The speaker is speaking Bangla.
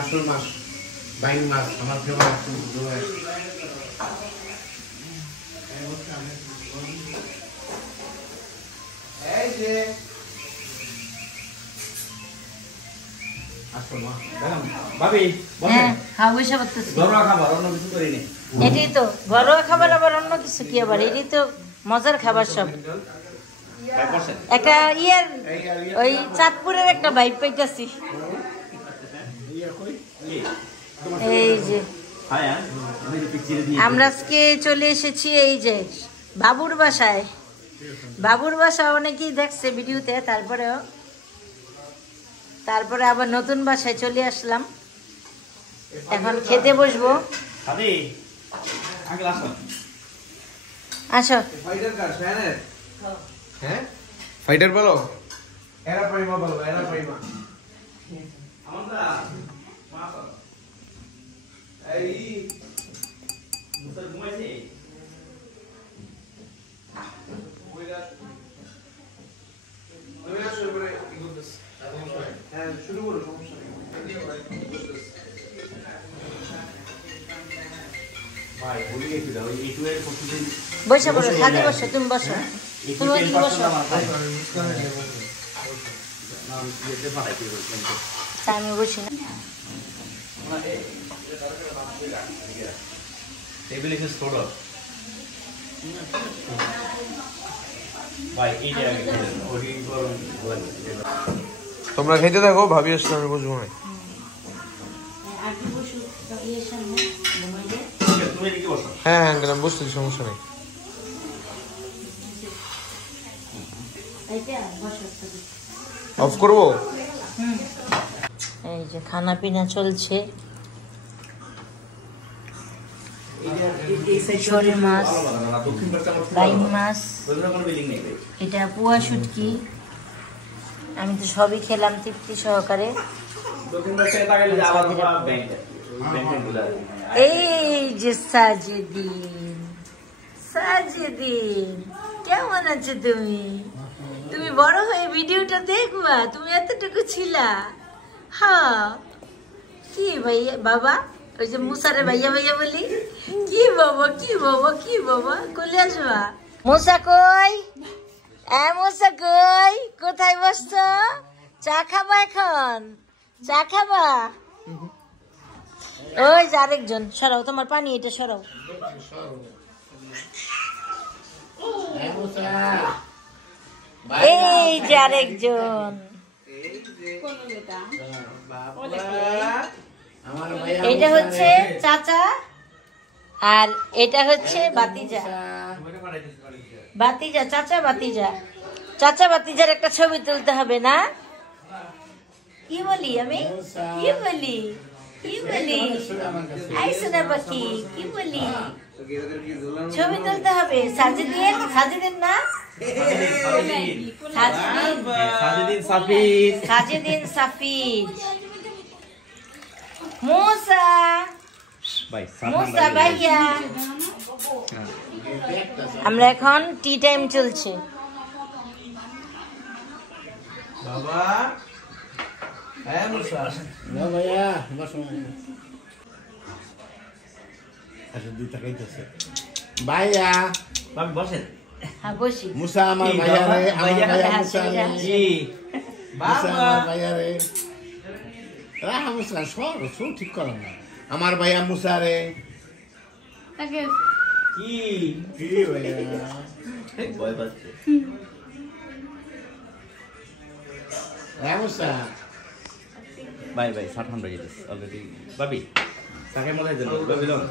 আসল মাছ বাইং মাছ আমার ফেভারিট। এটাই তো ঘরোয়া খাবার, আবার অন্য কিছু কি আবার, এটাই তো মজার খাবার সব। একটা ইয়ের ওই চাঁদপুরের একটা ভাইব পাইতাছি। এই যে আমরা আজকে চলে এসেছি এই যে বাবুর বাসায়। বাবুর বাসা অনেকেই দেখছে ভিডিওতে, তারপরে আবার নতুন বাসায় চলে আসলাম। এখন খেতে বসবো। আসো। ফাইটার বলো, এরা প্রেমা বলো, এরা প্রেমা। এই মুসার ঘুমাইছে। শুরু করো, সমস্যা নেই। বসে বসো, সাথে বসো, তুমি বসো, তুমি ওইদিকে বসো। আমি বসি না। তোমরা খেতে থাকো, ভাবি আসলে আমি বুঝবো না। হ্যাঁ হ্যাঁ গেলাম, বুঝতেছি, সমস্যা নেই। অফ করবো। এই যে খানা পিনা চলছে। সরে মাছ, বাইং মাছ, এটা পুয়া শুটকি। আমি তো সবই খেলাম তৃপ্তি সহকারে। এই যে সাজেদিন, সাজেদিন কেমন আছো তুমি? তুমি বড় হয়ে ভিডিওটা দেখবা, তুমি এতটুকু ছিলা। হ্যাঁ কি ভাইয়া বাবা, ওই যে মুসারে ভাইয়া ভাইয়া বলি, কি বাবা কি বাবা কি বাবা, কোলে আসবা। মুসা কই? মুসা কই? কোথায় বসছো? চা খাবা এখন? চা খাবা? ওই যে আরেকজন, সরাও তোমার পানি, এটা সরাও। এই যে আরেকজন, এটা হচ্ছে চাচা আর এটা হচ্ছে বাতিজা। বাতিজা চাচা, বাতিজা চাচা, বাতিজার একটা ছবি তুলতে হবে না? কি বলি আমি, কি বলি, কি বলি, আই সোনা পাখি, কি বলি? ছবি তুলতে হবে। সাজিদিন, সাজিদিন না, সাজিদিন সাফিজ, সাজিদিন সাফিজ, মুসা, মুসা ভাইয়া। আমরা এখন টি টাইম চলছে। বাবা হ্যাঁ মুসা না ভাইয়া বসো। আচ্ছা দুই টাকাইতেছে ভাইয়া, বাবা বসেন। হ্যাঁ বসি। মুসা আমার ভাইয়া রে, আমার ভাইয়া মুসা রে। জি বাবা আমার ভাইয়া রে। রাহা মুসা সর সব ঠিক করো না। আমার ভাইয়া মুসা রে। কি কি ভাইয়া ভয় পাচ্ছে। Ramusa. Bye bye. 60 বাজে অলরেডি। বাবি তাকে মনে হয় বাবি লোন